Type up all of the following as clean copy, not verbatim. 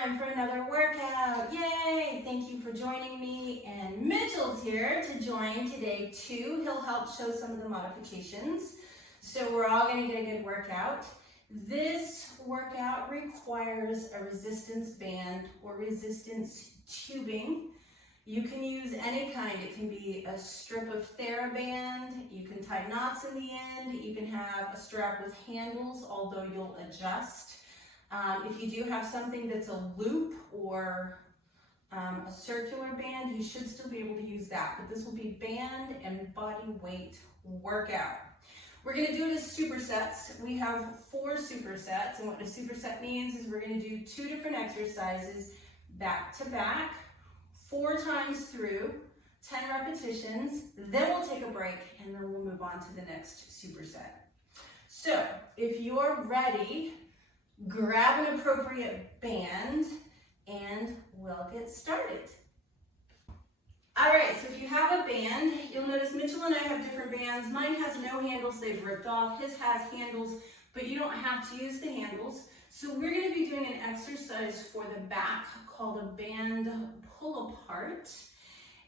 time for another workout. Yay! Thank you for joining me, and Mitchell's here to join today too. He'll help show some of the modifications. So we're all going to get a good workout. This workout requires a resistance band or resistance tubing. You can use any kind. It can be a strip of TheraBand. You can tie knots in the end. You can have a strap with handles, although you'll adjust. If you do have something that's a loop or a circular band, you should still be able to use that. But this will be band and body weight workout. We're going to do it as supersets. We have 4 supersets, and what a superset means is we're going to do 2 different exercises back to back, 4 times through, 10 repetitions, then we'll take a break, and then we'll move on to the next superset. So, if you're ready, grab an appropriate band, and we'll get started. All right, so if you have a band, you'll notice Mitchell and I have different bands. Mine has no handles, they've ripped off. His has handles, but you don't have to use the handles. So we're gonna be doing an exercise for the back called a band pull apart.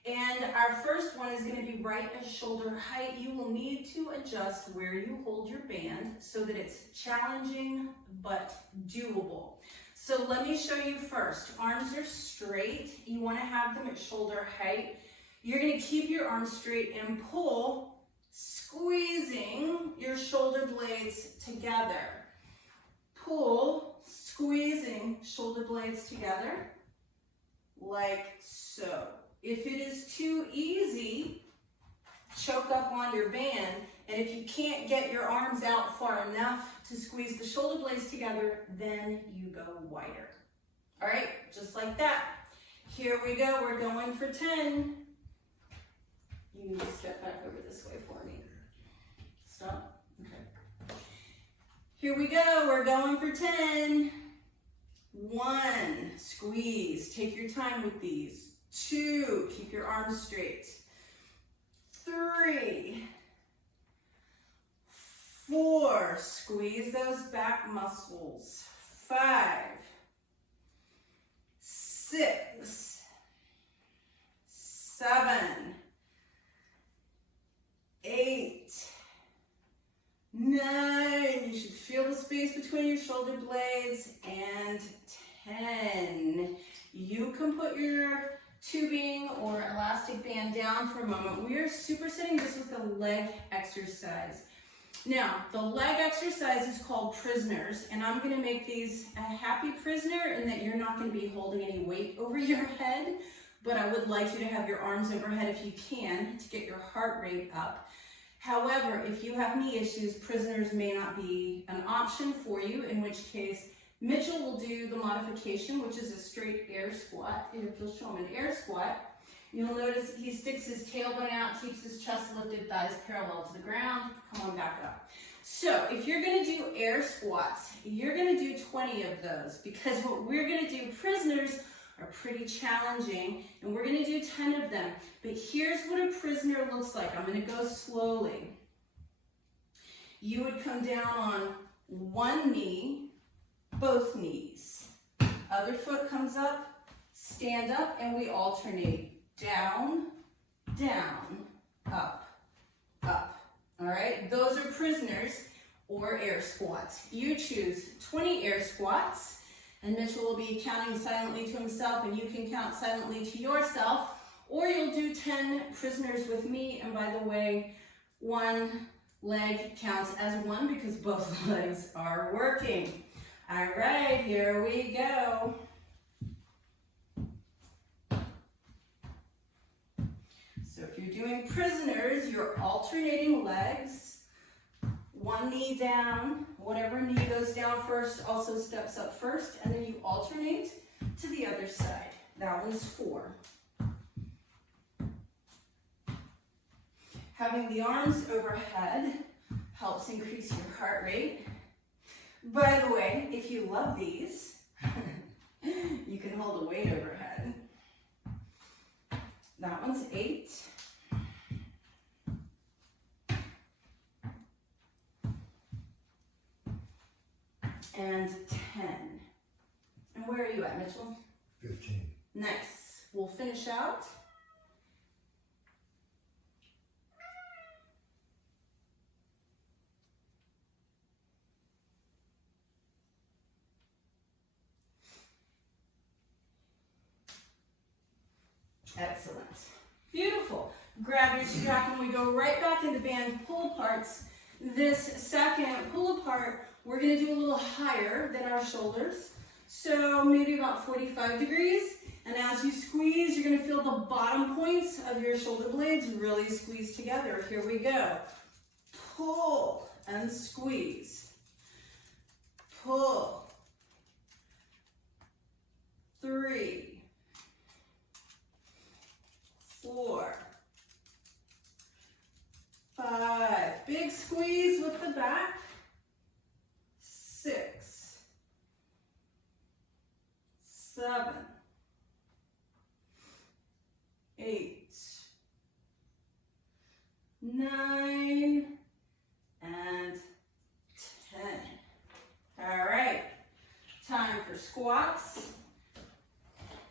And our first one is gonna be right at shoulder height. You will need to adjust where you hold your band so that it's challenging but doable. So let me show you first. Arms are straight. You wanna have them at shoulder height. You're gonna keep your arms straight and pull, squeezing your shoulder blades together. Pull, squeezing shoulder blades together, like so. If it is too easy, choke up on your band, and if you can't get your arms out far enough to squeeze the shoulder blades together, then you go wider. All right, just like that. Here we go, we're going for 10. You need to step back over this way for me. Stop, okay. Here we go, we're going for 10. 1, squeeze, take your time with these. 2, keep your arms straight. 3, 4, squeeze those back muscles. 5, 6, 7, 8, 9, you should feel the space between your shoulder blades, and 10. You can put your tubing or elastic band down for a moment. We are supersetting this with a leg exercise. Now, the leg exercise is called prisoners, and I'm gonna make these a happy prisoner in that you're not gonna be holding any weight over your head, but I would like you to have your arms overhead if you can to get your heart rate up. However, if you have knee issues, prisoners may not be an option for you, in which case Mitchell will do the modification, which is a straight air squat. And if you'll show him an air squat, you'll notice he sticks his tailbone out, keeps his chest lifted, thighs parallel to the ground. Come on back up. So if you're gonna do air squats, you're gonna do 20 of those, because what we're gonna do, prisoners are pretty challenging, and we're gonna do 10 of them. But here's what a prisoner looks like. I'm gonna go slowly. You would come down on one knee, both knees. Other foot comes up, stand up, and we alternate. Down, down, up, up. All right, those are prisoners or air squats. You choose 20 air squats, and Mitchell will be counting silently to himself, and you can count silently to yourself, or you'll do 10 prisoners with me. And by the way, one leg counts as one because both legs are working. All right, here we go. So if you're doing prisoners, you're alternating legs. One knee down, whatever knee goes down first also steps up first, and then you alternate to the other side. That one's 4. Having the arms overhead helps increase your heart rate. By the way, if you love these, you can hold a weight overhead. That one's 8. And 10. And Where are you at, Mitchell? 15. Nice. We'll finish out. Excellent. Beautiful. Grab your two-pack and we go right back into band pull-aparts. This second pull-apart, we're going to do a little higher than our shoulders. So maybe about 45 degrees. And as you squeeze, you're going to feel the bottom points of your shoulder blades really squeeze together. Here we go. Pull and squeeze. Pull. 3, 4, 5. Big squeeze with the back. 6, 7, 8, 9, and 10. All right, time for squats.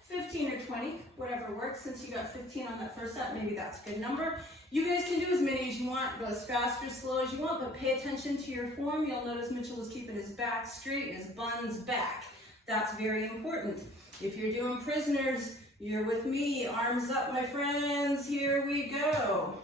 15 or 20, whatever works. Since you got 15 on that first set, maybe that's a good number. You guys can do as many as you want, go as fast or slow as you want, but pay attention to your form. You'll notice Mitchell is keeping his back straight and his buns back. That's very important. If you're doing prisoners, you're with me. Arms up, my friends. Here we go.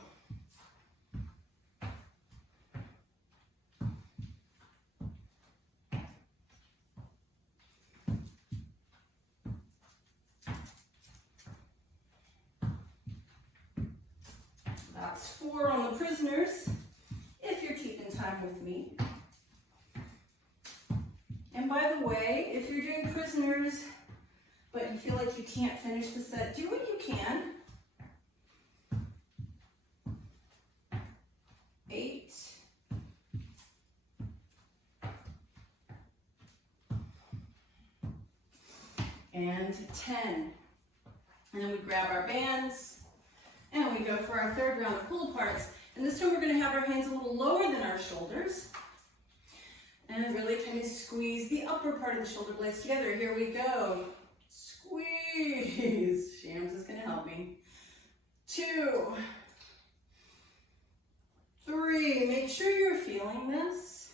That's 4 on the prisoners, if you're keeping time with me. And by the way, if you're doing prisoners, but you feel like you can't finish the set, do what you can. 8. And 10. And then we grab our bands. And we go for our third round of pull-aparts. And this time we're going to have our hands a little lower than our shoulders. And really kind of squeeze the upper part of the shoulder blades together. Here we go. Squeeze. Shams is going to help me. 2, 3. Make sure you're feeling this.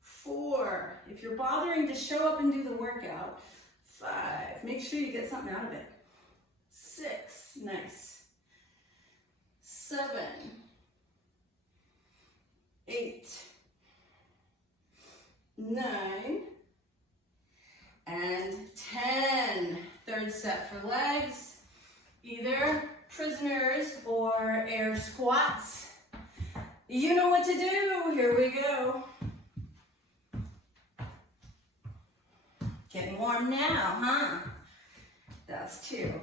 4. If you're bothering to show up and do the workout. 5. Make sure you get something out of it. 6. Nice. 7, 8, 9, and 10. Third set for legs, either prisoners or air squats. You know what to do. Here we go. Getting warm now, huh? That's 2.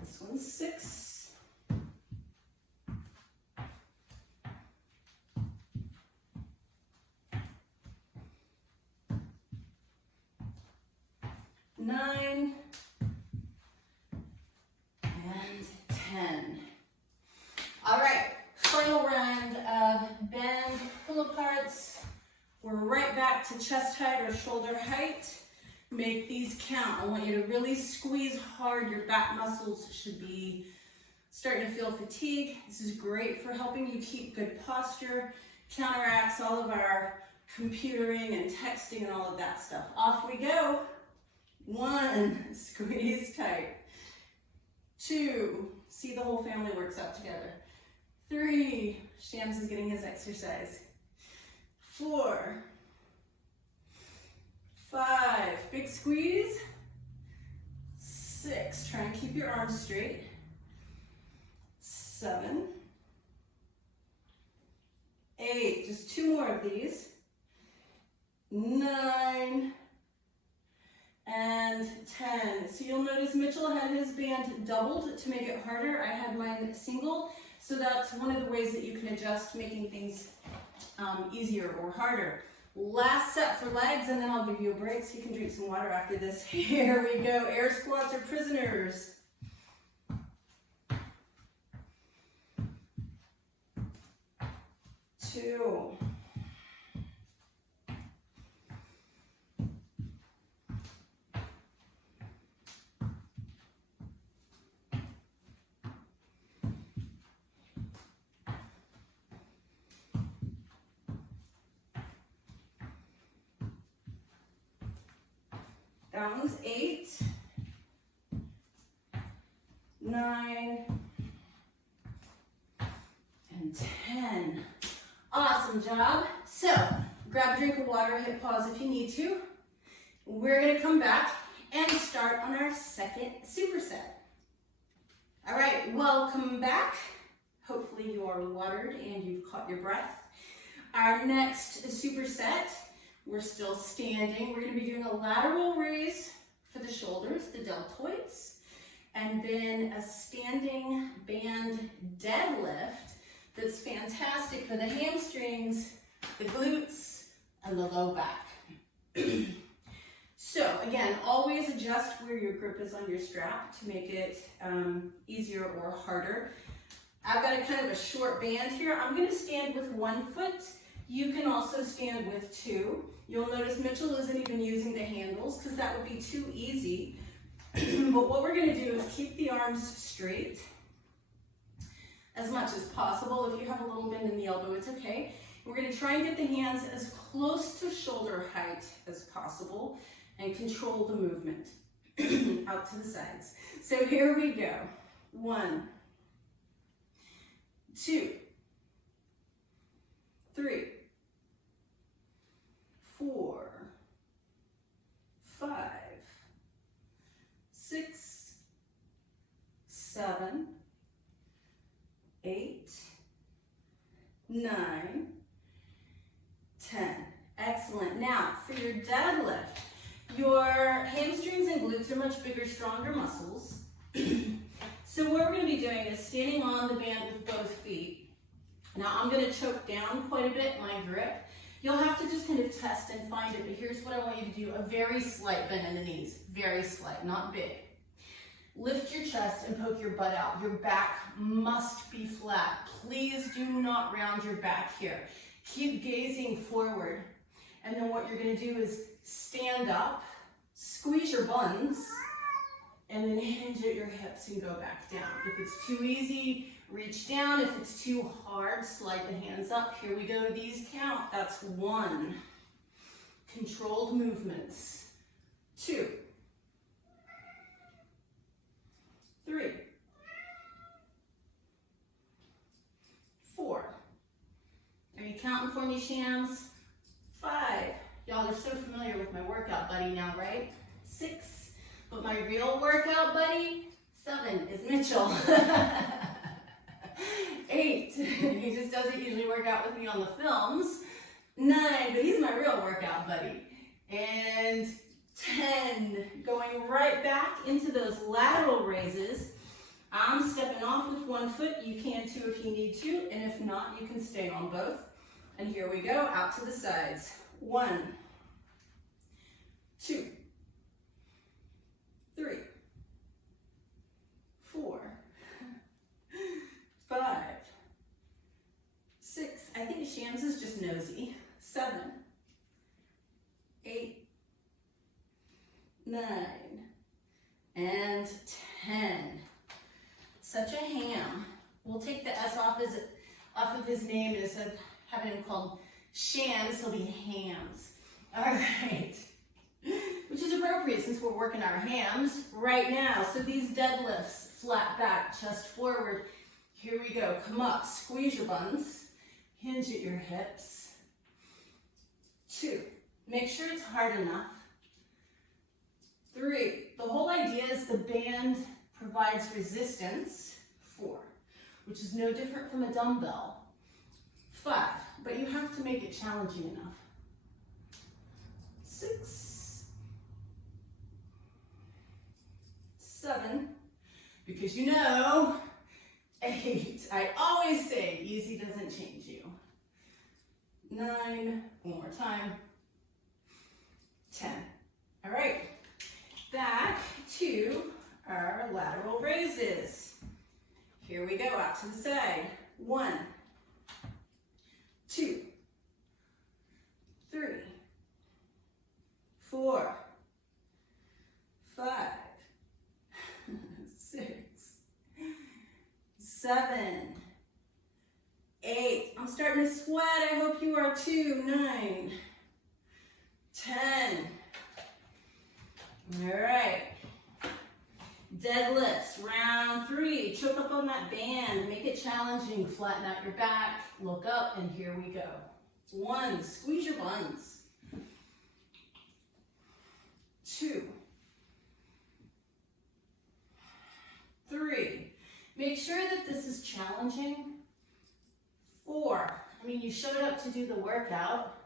This one's 6. Nine. And 10. All right, final round of bend pull-aparts. We're right back to chest height or shoulder height. Make these count. I want you to really squeeze hard. Your back muscles should be starting to feel fatigue. This is great for helping you keep good posture, counteracts all of our computering and texting and all of that stuff. Off we go. 1, squeeze tight. 2, see the whole family works out together. 3, Shams is getting his exercise. 4, 5, big squeeze. 6, try and keep your arms straight. 7, 8, just 2 more of these. 9, and 10. So you'll notice Mitchell had his band doubled to make it harder. I had mine single. So that's one of the ways that you can adjust, making things easier or harder. Last set for legs, and then I'll give you a break so you can drink some water after this. Here we go. Air squats or prisoners. 2. That one's 8, 9, and 10. Awesome job. So, grab a drink of water, hit pause if you need to. We're gonna come back and start on our second superset. All right, welcome back. Hopefully you are watered and you've caught your breath. Our next superset, we're still standing. We're gonna be doing a lateral raise for the shoulders, the deltoids, and then a standing band deadlift that's fantastic for the hamstrings, the glutes, and the low back. So again, always adjust where your grip is on your strap to make it easier or harder. I've got a kind of a short band here. I'm gonna stand with 1 foot. You can also stand with 2. You'll notice Mitchell isn't even using the handles because that would be too easy. But what we're gonna do is keep the arms straight as much as possible. If you have a little bend in the elbow, it's okay. We're gonna try and get the hands as close to shoulder height as possible and control the movement out to the sides. So here we go. 1, 2, 3, 4, 5, 6, 7, 8, 9, 10. Excellent. Now, for your deadlift, your hamstrings and glutes are much bigger, stronger muscles. So what we're going to be doing is standing on the band with both feet. Now, I'm going to choke down quite a bit my grip. You'll have to just kind of test and find it, but here's what I want you to do. A very slight bend in the knees. Very slight, not big. Lift your chest and poke your butt out. Your back must be flat. Please do not round your back here. Keep gazing forward. And then what you're going to do is stand up, squeeze your buns, and then hinge at your hips and go back down. If it's too easy, reach down. If it's too hard, slide the hands up. Here we go. These count. That's 1. Controlled movements. 2, 3, 4. Are you counting for me, Shams? 5. Y'all are so familiar with my workout buddy now, right? 6. But my real workout buddy, 7, is Mitchell. 8. He just doesn't usually work out with me on the films. 9, but he's my real workout buddy. And 10, going right back into those lateral raises. I'm stepping off with 1 foot. You can too if you need to, and if not, you can stay on both. And here we go, out to the sides. 1, 2, 3, 4, 5, 6. I think Shams is just nosy. 7, 8, 9, and 10. Such a ham. We'll take the S off of his name, and instead of having him called Shams, he'll be Hams. All right. Which is appropriate since we're working our hams right now. So these deadlifts, flat back, chest forward. Here we go. Come up, squeeze your buns, hinge at your hips. 2, make sure it's hard enough. 3, the whole idea is the band provides resistance. 4, which is no different from a dumbbell. 5, but you have to make it challenging enough. 6, 7, because you know, 8. I always say easy doesn't change you. 9, one more time. 10. All right, back to our lateral raises. Here we go, out to the side. 1, 2, 7, 8. I'm starting to sweat. I hope you are too. 9, 10. All right. Deadlifts, round 3. Choke up on that band. Make it challenging. Flatten out your back. Look up, and here we go. 1, squeeze your buns. 2, 3. Make sure that this is challenging. 4. I mean, you showed up to do the workout.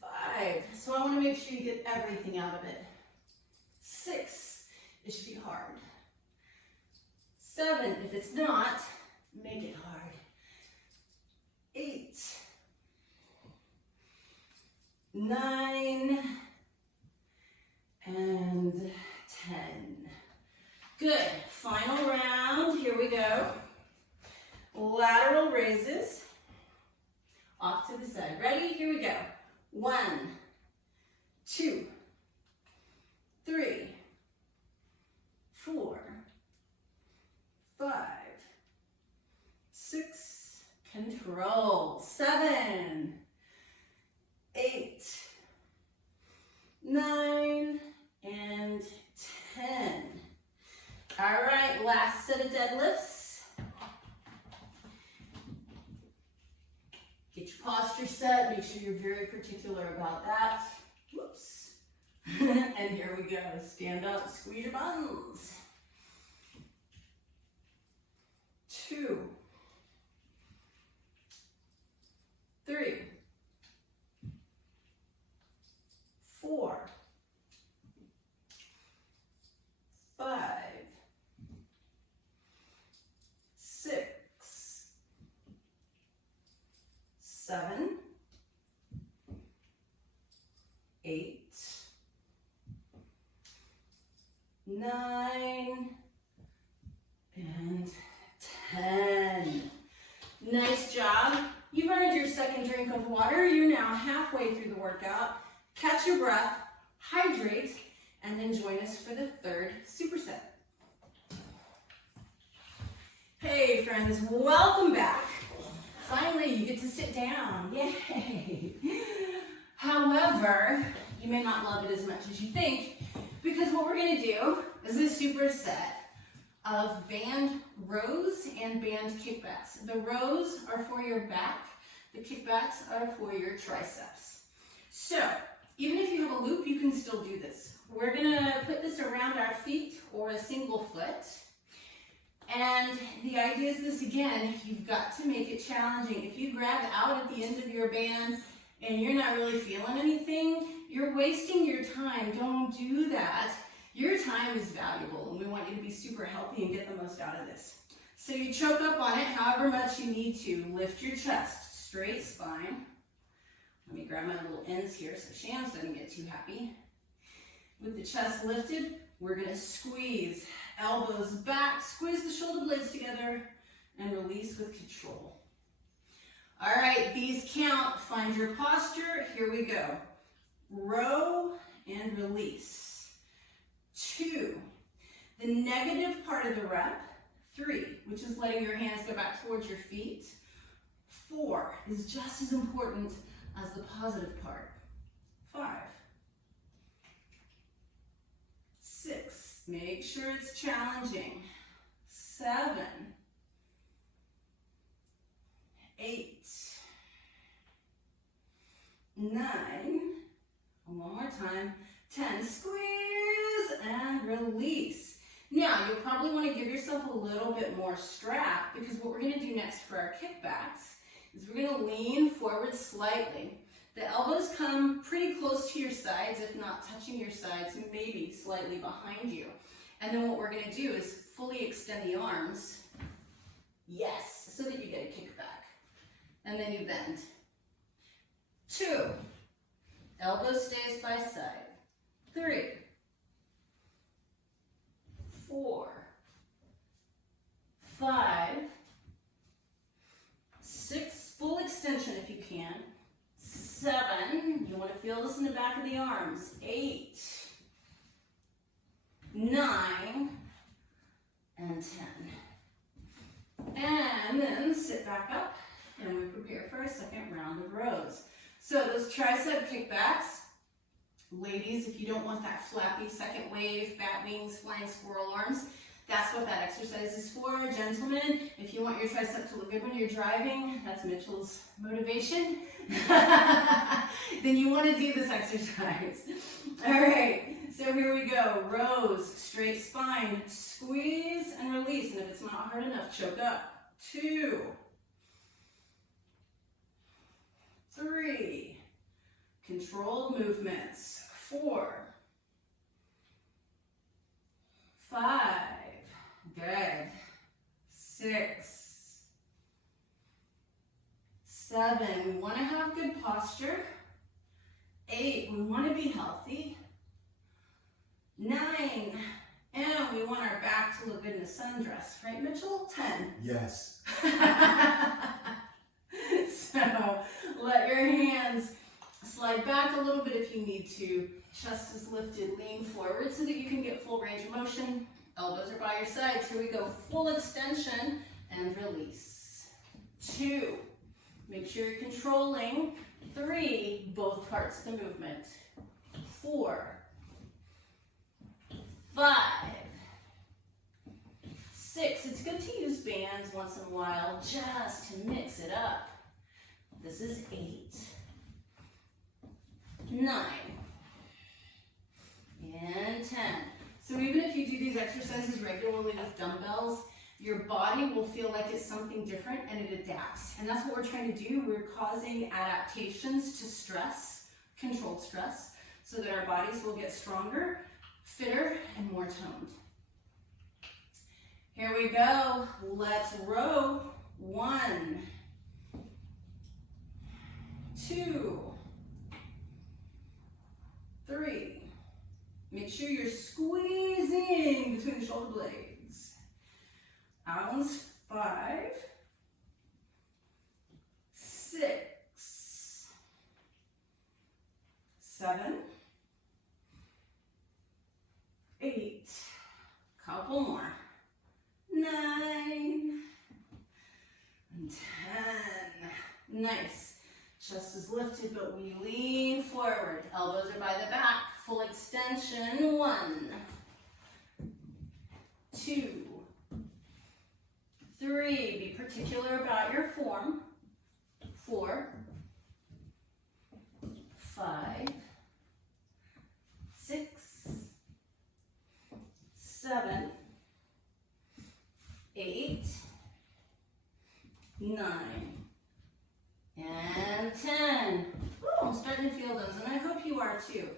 5. So I want to make sure you get everything out of it. 6. It should be hard. 7. If it's not, make it hard. 8. 9. And 10. Good. Final round. Here we go. Lateral raises. Off to the side. Ready? Here we go. 1, 2, 3, 4, 5, 6. Control. 7, 8, 9, and 10. All right, last set of deadlifts. Get your posture set. Make sure you're very particular about that. Whoops. And here we go. Stand up, squeeze your buns. 2, 3, 4, 5, 6, 7, 8, 9, and 10. Nice job. You've earned your second drink of water. You're now halfway through the workout. Catch your breath, hydrate, and then join us for the third superset. Hey friends, welcome back. Finally, you get to sit down. Yay! However, you may not love it as much as you think, because what we're going to do is a superset of band rows and band kickbacks. The rows are for your back, the kickbacks are for your triceps. So, even if you have a loop, you can still do this. We're going to put this around our feet or a single foot. And the idea is this again, you've got to make it challenging. If you grab out at the end of your band and you're not really feeling anything, you're wasting your time. Don't do that. Your time is valuable and we want you to be super healthy and get the most out of this. So you choke up on it however much you need to. Lift your chest, straight spine. Let me grab my little ends here so Shams doesn't get too happy. With the chest lifted, we're going to squeeze. Elbows back, squeeze the shoulder blades together, and release with control. All right, these count. Find your posture. Here we go. Row and release. 2. The negative part of the rep. 3, which is letting your hands go back towards your feet. 4 is just as important as the positive part. 5. 6. Make sure it's challenging. 7. 8. 9. One more time. 10. Squeeze and release. Now, you'll probably want to give yourself a little bit more strap because what we're going to do next for our kickbacks is we're going to lean forward slightly. The elbows come pretty close to your sides, if not touching your sides, maybe slightly behind you. And then what we're going to do is fully extend the arms. Yes, so that you get a kickback. And then you bend. 2. Elbow stays by side. 3. 4. 5. 6. Full extension if you can. 7. You want to feel this in the back of the arms. 8. 9. And 10. And then sit back up and we prepare for our second round of rows. So those tricep kickbacks, ladies, if you don't want that flappy second wave, bat wings, flying squirrel arms, that's what that exercise is for. Gentlemen, if you want your tricep to look good when you're driving, that's Mitchell's motivation, then you want to do this exercise. All right, so here we go. Rows, straight spine, squeeze and release. And if it's not hard enough, choke up. 2, 3, controlled movements. 4, 5, good. 6, 7, we want to have good posture. 8, we want to be healthy. 9, and we want our back to look good in a sundress, right, Mitchell? 10. Yes. So let your hands slide back a little bit if you need to. Chest is lifted, lean forward so that you can get full range of motion. Elbows are by your sides. Here we go. Full extension and release. 2, make sure you're controlling. 3, both parts of the movement. 4, 5, 6, it's good to use bands once in a while just to mix it up. This is 8, 9, and 10. So even if you do these exercises regularly with dumbbells, your body will feel like it's something different and it adapts. And that's what we're trying to do. We're causing adaptations to stress, controlled stress, so that our bodies will get stronger, fitter, and more toned. Here we go. Let's row. 1, 2, 3. Make sure you're squeezing between the shoulder blades. Ounce. 5, 6, 7, 8, couple more, 9, and 10. Nice. Chest is lifted, but we lean forward. Elbows are by the back. Full extension. 1, 2, 3. Be particular about your form. 4, 5, 6, 7, 8, 9, and 10. Ooh, I'm starting to feel those, and I hope you are too.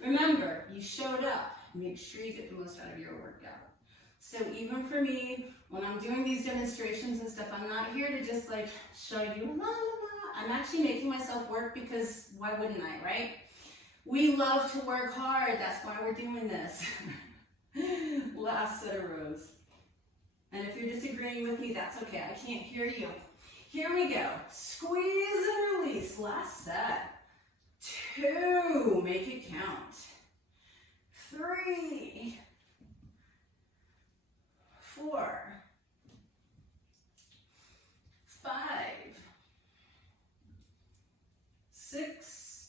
Remember, you showed up. Make sure you get the most out of your workout. So even for me, when I'm doing these demonstrations and stuff, I'm not here to just like show you, la la la. I'm actually making myself work because why wouldn't I, right? We love to work hard. That's why we're doing this. Last set of rows. And if you're disagreeing with me, that's okay. I can't hear you. Here we go. Squeeze and release. Last set. 2. Make it count. 3, 4, 5, 6,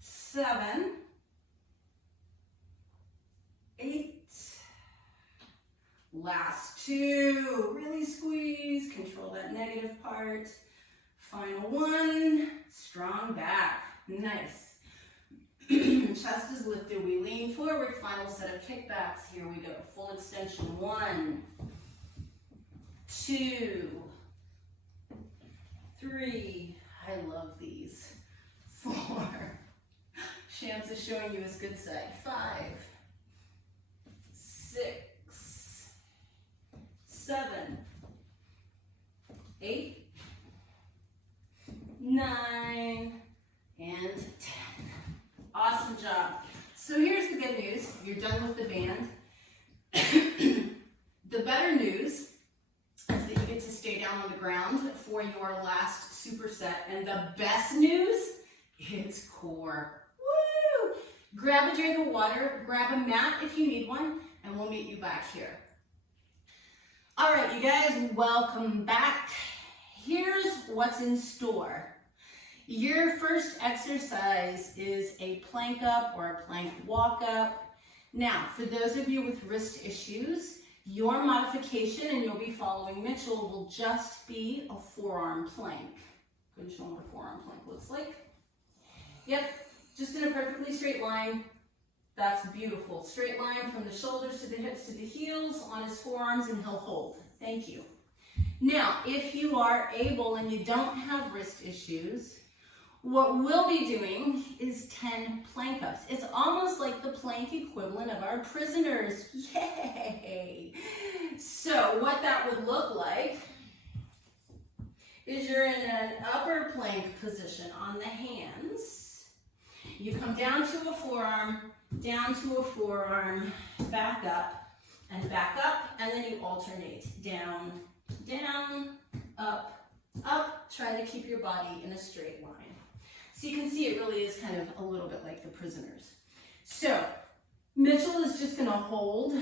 7, 8. Last 2. Really squeeze. Control that negative part. Final 1. Strong back. Nice. Chest is lifted. We lean forward. Final set of kickbacks. Here we go. Full extension. 1, 2, 3. I love these. 4. Shams is showing you his good side. 5, 6, 7, 8, 9, and 10. Awesome job. So here's the good news. You're done with the band. The better news is that you get to stay down on the ground for your last superset. And the best news, it's core. Woo! Grab a drink of water, grab a mat if you need one, and we'll meet you back here. All right, you guys, welcome back. Here's what's in store. Your first exercise is a plank up or a plank walk up. Now, for those of you with wrist issues, your modification, and you'll be following Mitchell, will just be a forearm plank. Go and show them what a forearm plank looks like. Yep, just in a perfectly straight line. That's beautiful. Straight line from the shoulders to the hips to the heels on his forearms, and he'll hold. Thank you. Now, if you are able and you don't have wrist issues, what we'll be doing is 10 plank ups. It's almost like the plank equivalent of our prisoners. Yay! So what that would look like is you're in an upper plank position on the hands. You come down to a forearm, down to a forearm, back up, and then you alternate. Down, down, up, up. Try to keep your body in a straight line. So you can see it really is kind of a little bit like the prisoners. So Mitchell is just gonna hold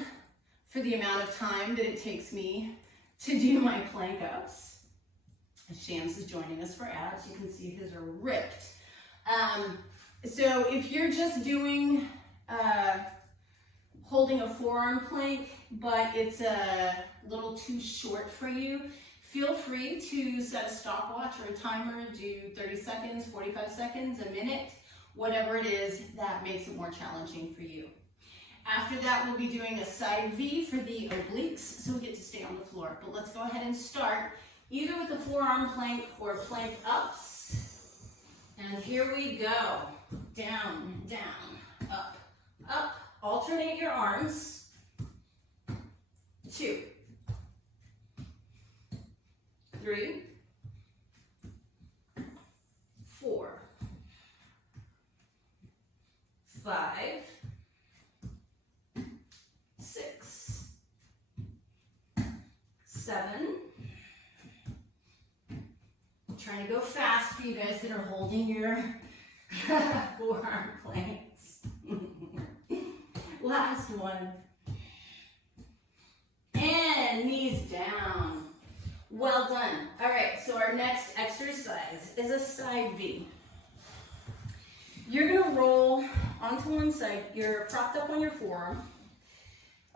for the amount of time that it takes me to do my plank ups. Shams is joining us for abs. You can see his are ripped. So if you're just doing holding a forearm plank, but it's a little too short for you, feel free to set a stopwatch or a timer, do 30 seconds, 45 seconds, a minute, whatever it is that makes it more challenging for you. After that, we'll be doing a side V for the obliques, so we get to stay on the floor. But let's go ahead and start either with the forearm plank or plank ups. And here we go. Down, down, up, up. Alternate your arms. 2, 3, 4, 5, 6, 7. I'm trying to go fast for you guys that are holding your forearm planks. Last one. And knees down. Well done. All right, so our next exercise is a side V. You're gonna roll onto one side. You're propped up on your forearm.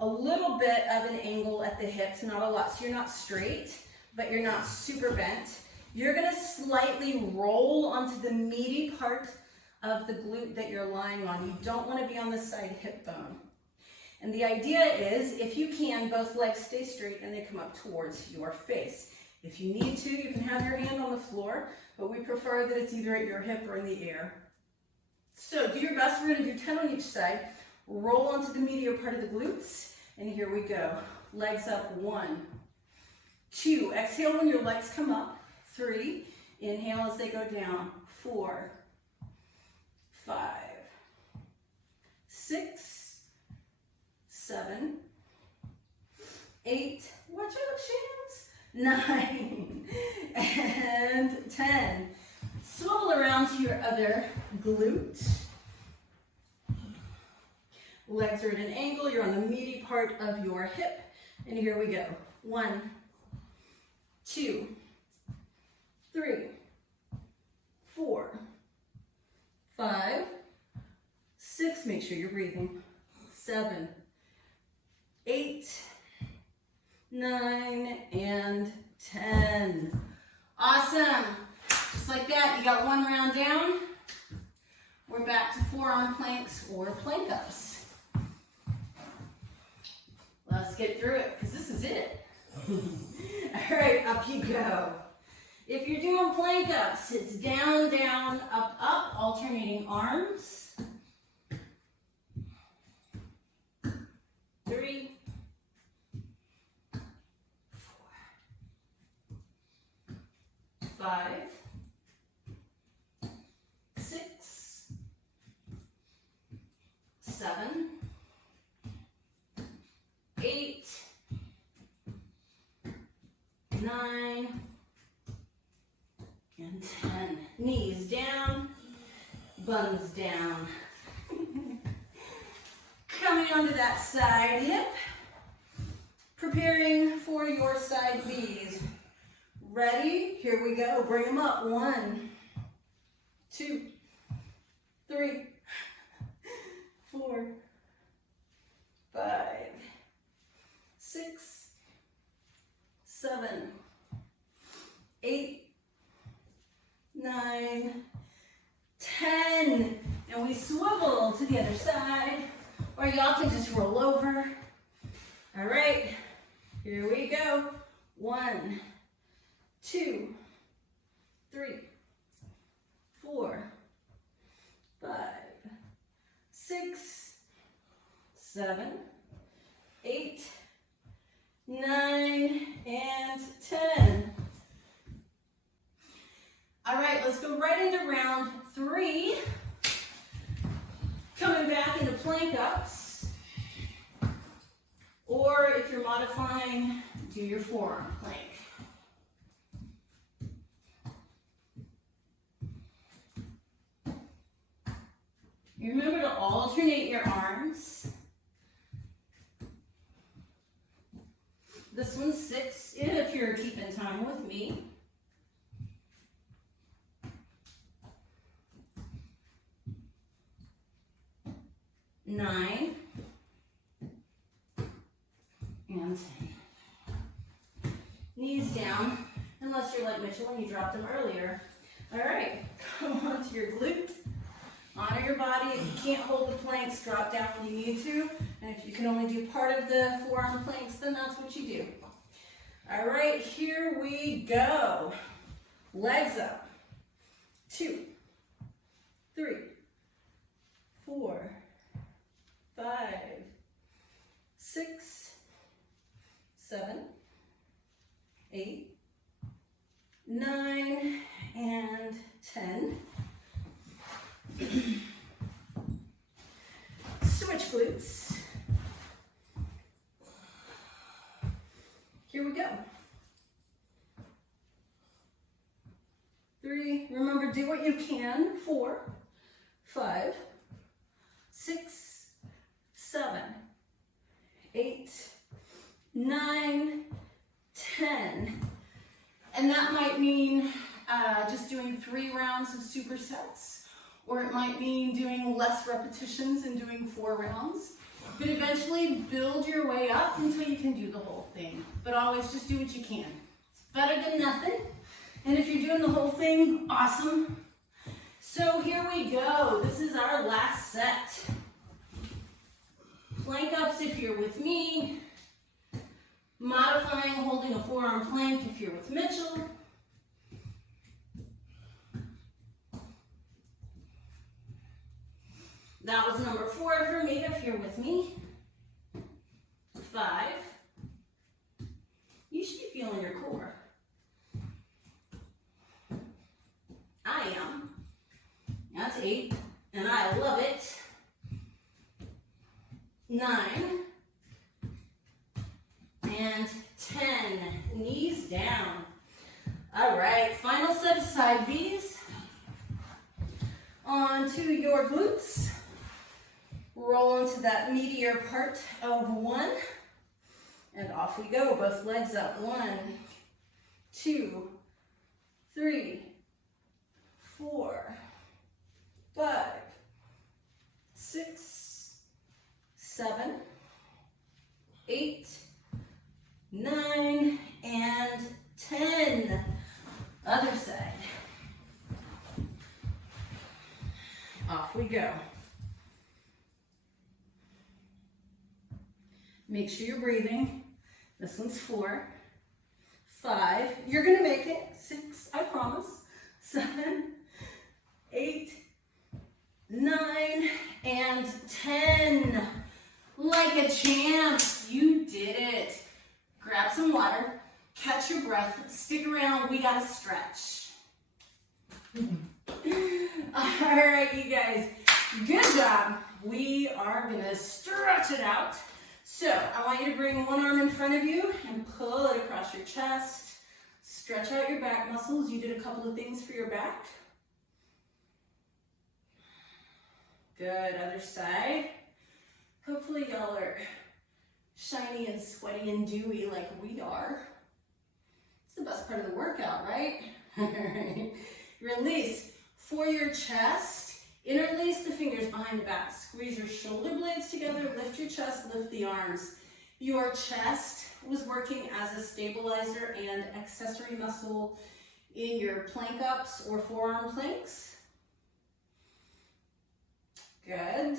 A little bit of an angle at the hips, not a lot. So you're not straight, but you're not super bent. You're gonna slightly roll onto the meaty part of the glute that you're lying on. You don't wanna be on the side hip bone. And the idea is, if you can, both legs stay straight and they come up towards your face. If you need to, you can have your hand on the floor, but we prefer that it's either at your hip or in the air. So do your best. We're gonna do 10 on each side. Roll onto the meatier part of the glutes, and here we go. Legs up, 1, 2. Exhale when your legs come up. 3. Inhale as they go down. 4, 5, 6, 7, 8, watch out, Shams, 9, and 10. Swivel around to your other glute. Legs are at an angle, you're on the meaty part of your hip, and here we go. 1, 2, 3, 4, 5, 6, make sure you're breathing. 7, 8, 9, and 10. Awesome. Just like that, you got one round down. We're back to forearm planks or plank ups. Let's get through it, because this is it. All right, up you go. If you're doing plank ups, it's down, down, up, up, alternating arms. 3, 4, 5, 6, 7, 8, 9, and 10. Knees down, buns down. Coming onto that side hip, preparing for for your side V's. Ready? Here we go. Bring them up. 1, 2, 3, 4, 5, 6, 7, 8, 9, 10. And we swivel to the other side, or y'all can just roll over. All right, here we go. 1, 2, 3, 4, 5, 6, 7, 8, 9, and 10. All right, let's go right into round 3. Coming back into plank ups. Or if you're modifying, do your forearm plank. Remember to alternate your arms. This one's 6, if you're keeping time with me. 9 and 10. Knees down, unless you're like Mitchell and you dropped them earlier. All right, come on to your glute. Honor your body. If you can't hold the planks, drop down when you need to. And if you can only do part of the forearm planks, then that's what you do. All right, here we go. Legs up. 2, 3, 4, 5, 6, 7, 8, 9, and 10. Switch glutes. Here we go. 3, remember, do what you can. 4, 5, 6, 7, 8, 9, 10. And that might mean just doing 3 rounds of supersets, or it might mean doing less repetitions and doing 4 rounds. But eventually build your way up until you can do the whole thing. But always just do what you can. It's better than nothing. And if you're doing the whole thing, awesome. So here we go. This is our last set. Plank ups if you're with me. Modifying, holding a forearm plank if you're with Mitchell. That was number 4 for me if you're with me. 5. You should be feeling your core. I am. That's 8, and I love it. 9 and 10. Knees down. All right, final set of side V's. Onto your glutes. Roll into that meatier part of 1. And off we go. Both legs up. 1, 2, 3, 4, 5, 6, 7, 8, 9, and 10. Other side. Off we go. Make sure you're breathing. This one's 4, 5. You're gonna make it. 6, I promise. 7, 8, 9, and 10. Like a champ. You did it. Grab some water, catch your breath, stick around. We gotta stretch. All right, you guys. Good job. We are gonna stretch it out. So I want you to bring one arm in front of you and pull it across your chest. Stretch out your back muscles. You did a couple of things for your back. Good, other side. Hopefully y'all are shiny and sweaty and dewy like we are. It's the best part of the workout, right? Release. For your chest, interlace the fingers behind the back. Squeeze your shoulder blades together, lift your chest, lift the arms. Your chest was working as a stabilizer and accessory muscle in your plank ups or forearm planks. Good.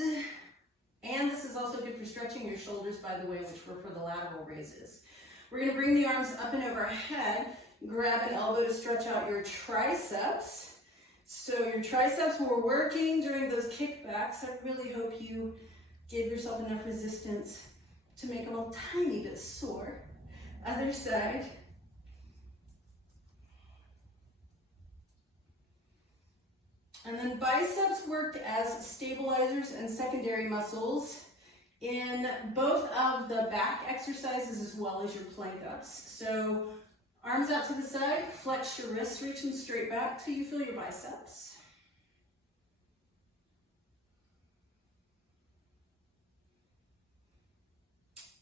And this is also good for stretching your shoulders, by the way, which were for the lateral raises. We're going to bring the arms up and overhead. Grab an elbow to stretch out your triceps. So your triceps were working during those kickbacks. I really hope you gave yourself enough resistance to make them a tiny bit sore. Other side. And then biceps worked as stabilizers and secondary muscles in both of the back exercises as well as your plank ups. So arms out to the side, flex your wrists, reach them straight back till you feel your biceps.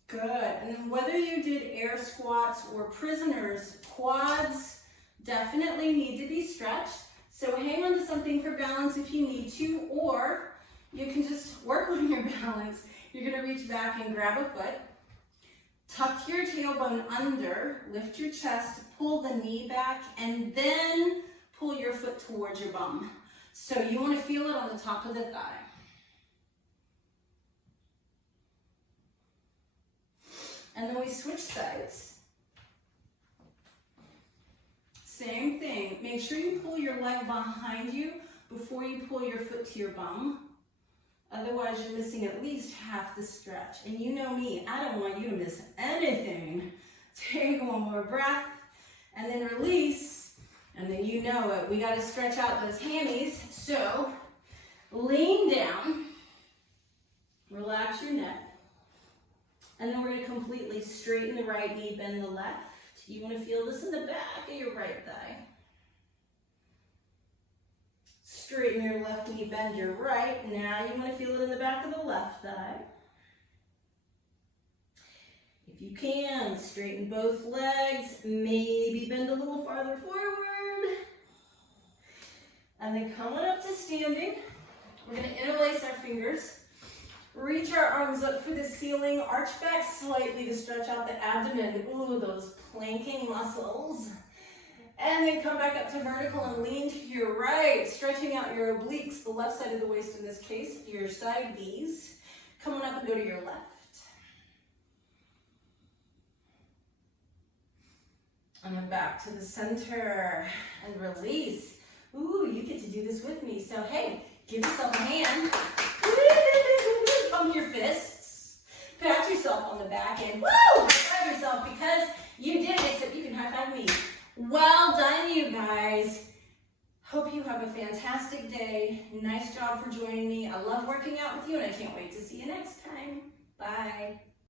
Good, and then whether you did air squats or prisoners, quads definitely need to be stretched. So hang on to something for balance if you need to, or you can just work on your balance. You're gonna reach back and grab a foot. Tuck your tailbone under, lift your chest, pull the knee back, and then pull your foot towards your bum. So you wanna feel it on the top of the thigh. And then we switch sides. Same thing, make sure you pull your leg behind you before you pull your foot to your bum. Otherwise, you're missing at least half the stretch. And you know me, I don't want you to miss anything. Take one more breath, and then release. And then you know it, we gotta stretch out those hammies. So, lean down, relax your neck, and then we're gonna completely straighten the right knee, bend the left. You want to feel this in the back of your right thigh. Straighten your left knee, bend your right. Now you want to feel it in the back of the left thigh. If you can, straighten both legs. Maybe bend a little farther forward. And then coming up to standing, we're going to interlace our fingers. Reach our arms up for the ceiling, arch back slightly to stretch out the abdomen. Ooh, those planking muscles. And then come back up to vertical and lean to your right, stretching out your obliques, the left side of the waist in this case, your side V's. Coming up and go to your left. And then back to the center and release. Ooh, you get to do this with me. So hey, give yourself a hand. Pump your fists, pat yourself on the back and woo, high-five yourself because you did it, except you can high-five me. Well done, you guys. Hope you have a fantastic day. Nice job for joining me. I love working out with you and I can't wait to see you next time. Bye.